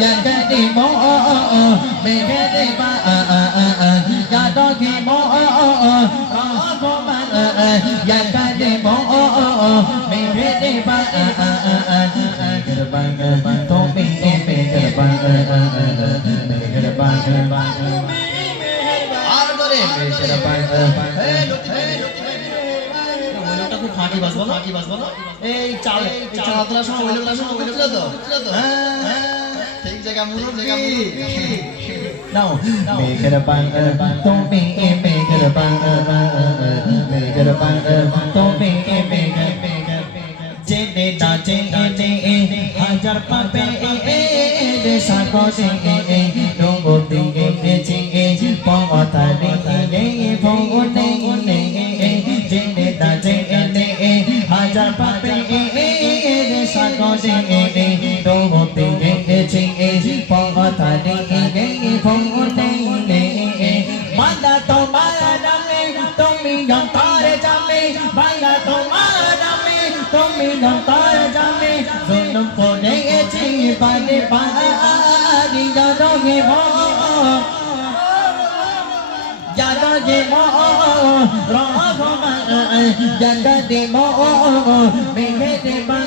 ya cái đi mô mình cái đi ba ya đó khi mô có ba ya cái đi mô mình cái đi ba cái ba tô mình cái ba cái ba আর করে cái ba খুব ফাঁকি বাজবো না এই চাল তোলার সময় ওইগুলোর সময় বুঝলো তো ঠিক জায়গা মুরব্বি নাও মেঘের পান তুমি মেঘের পান তুমি জেনে না জেনে হাজার পাবে সাগরে ডোঙ্গো দিকে চিঙে পথা নেই ভোনে জেনে না জেনে হাজার পাবে সাগরে ডোঙ্গো দিকে চিঙে পথা নেই ভোনে মালা তোমার নামে তুমি অন্তরে যাবে মালা তোমার নামে তুমি অন্তরে যাবে জুলুম করেছি বারে বারে জাদোগে মো রহমান জগতে মো মেঘে দেবা